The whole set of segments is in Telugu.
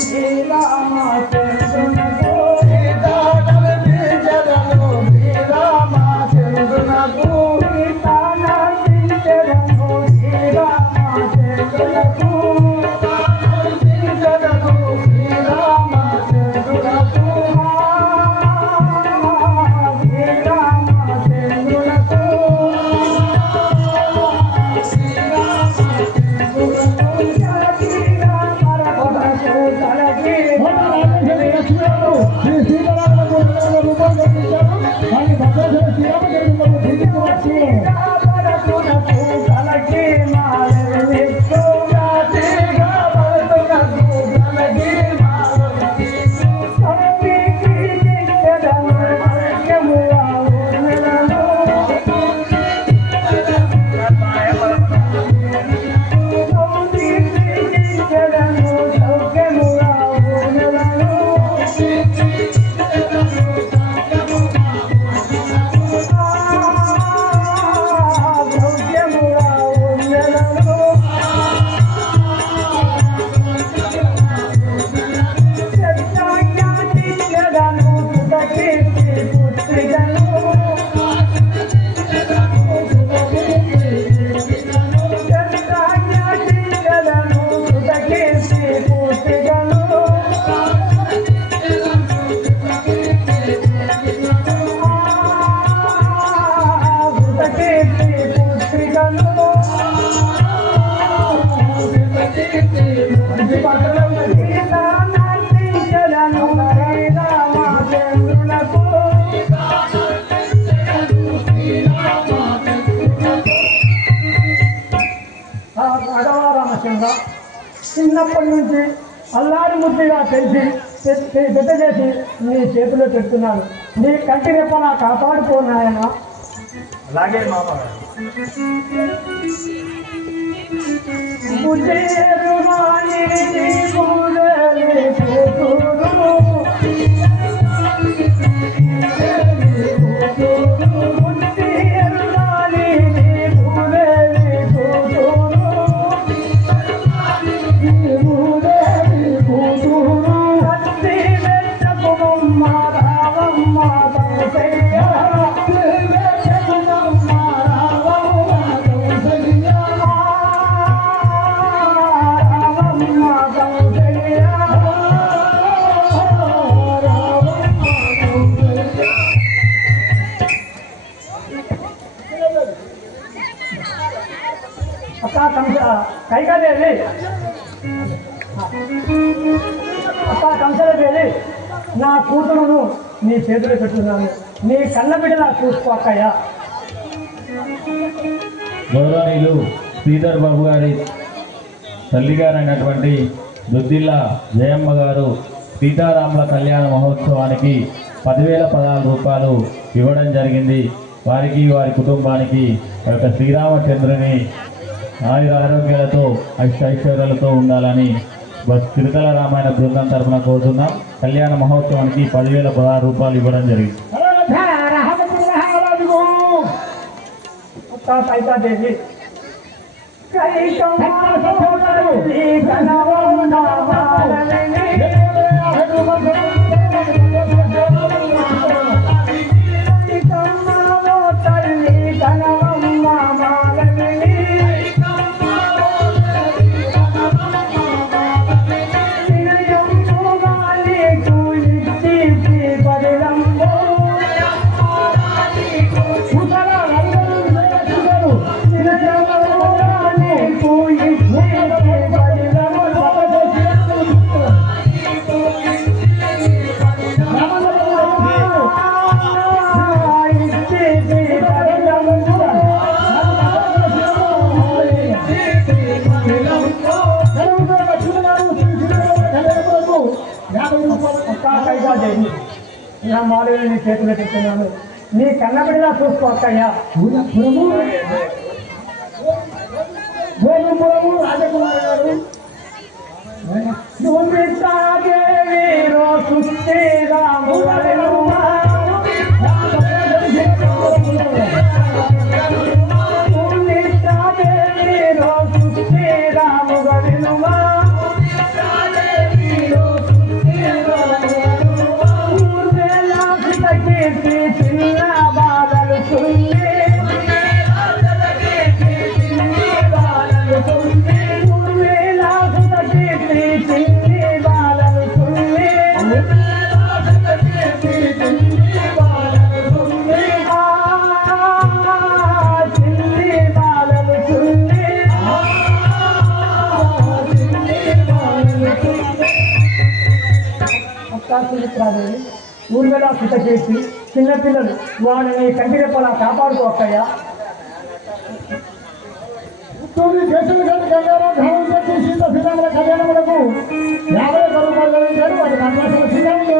ছেলা చిన్నప్పటి నుంచి అల్లారి ముద్దుగా తెలిసి బిడ్డ చేసి నీ చేతిలో పెడుతున్నాను. నీ కంటి రెప్పలా కాపాడుకోనాయన అలాగే మామ బుద్ధేరువాణి अस कई की असां कमसी नत నీ చేతులు పెట్టున్నాను నీ కళ్ళ బిడ్డలా చూసుకో అక్కయ్య. గౌరవనీయులు శ్రీధర్ బాబు గారి తల్లిగారైనటువంటి దుద్దిల్ల జయమ్మ గారు సీతారాముల కళ్యాణ మహోత్సవానికి పదివేల పదహారు రూపాయలు ఇవ్వడం జరిగింది. వారికి వారి కుటుంబానికి యొక్క శ్రీరామచంద్రుని ఆయుర ఆరోగ్యాలతో అష్ట ఐశ్వర్యాలతో ఉండాలని బస్ తిరుతల రామాయణ బృందం తరఫున కోరుతున్నాం. కళ్యాణ మహోత్సవానికి పదివేల పదహారు రూపాయలు ఇవ్వడం జరిగింది. అక్క కైకాదేవి నా మాడలు నీ చేతిలో పెట్టున్నాను నీ కన్నబడిలా చూసుకో అక్కయ్యా. గోవిందపురము రాజకుమారి గారు సుమిత్రాదేవి ఊర్మిళ సుతకీర్తి చిన్నపిల్లలు వాడిని కంటి రెప్పలా తొమ్మిది కేసులు గంగారావు చేసి శ్రీరాముల కళ్యాణములకు యాభై శ్రీరాములు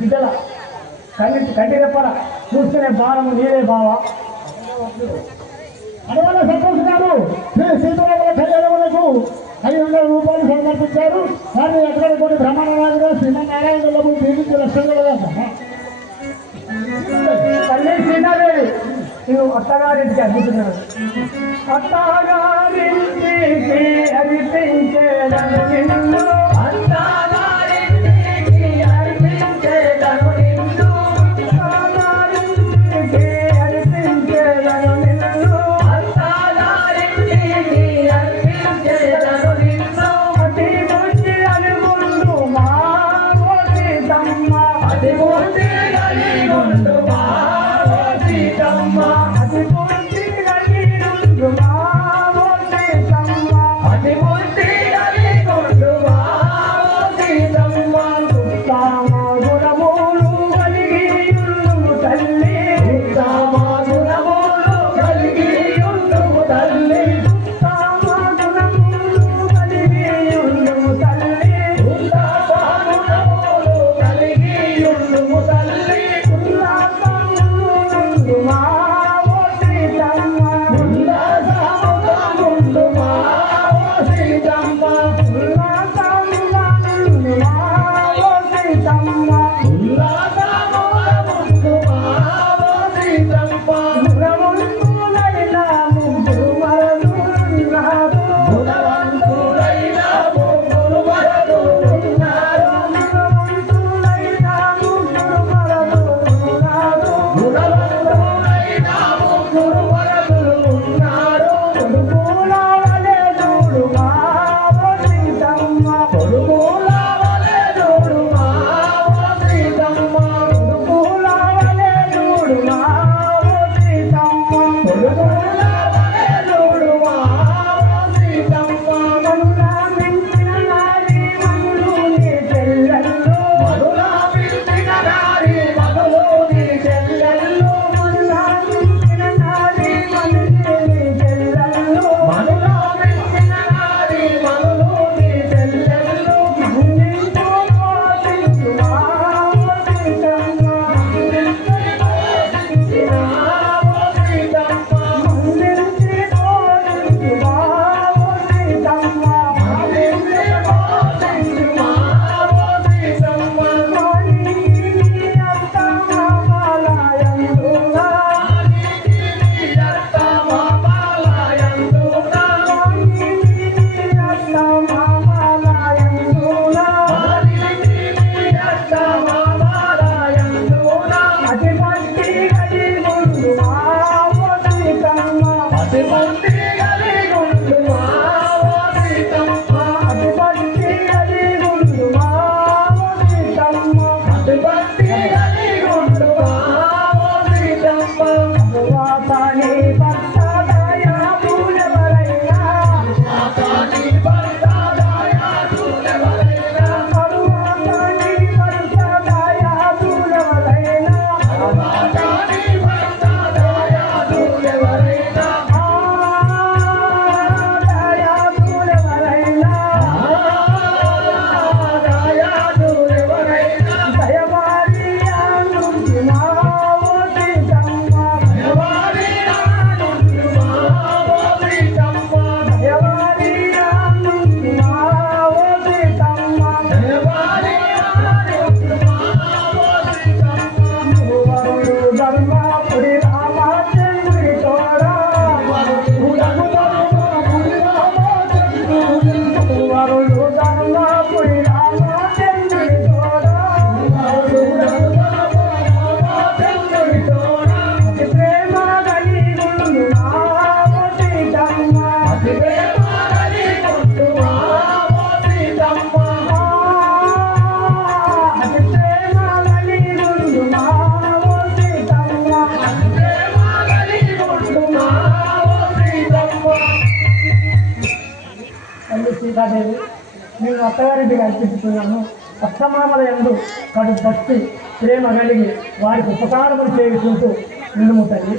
బిడ్డల కంటి కంటి రెప్పల చూసుకునే భారము నీరే బావా. అడవాళ్ళ సంతోష్ గారు శ్రీ సీతారాముల కళ్యాణములకు ఐదు వందల రూపాయలు సమర్పించారు. కానీ ఎక్కడ కొన్ని బ్రహ్మాండ శ్రీమన్నారాయణలకు దీనికి లక్షలు తల్లి సీతాదేవి నేను అత్తగారింటికి అద్భుతున్నాను అత్తగారింటికి అర్పించేదను నిన్ను సీతాదేవి నేను అత్తగారింటికి అర్పిస్తున్నాను అత్తమామల ఎందు కడు భక్తి ప్రేమ కలిగి వారికి ఉపకారములు చేసుకుంటూ నిన్ను తల్లి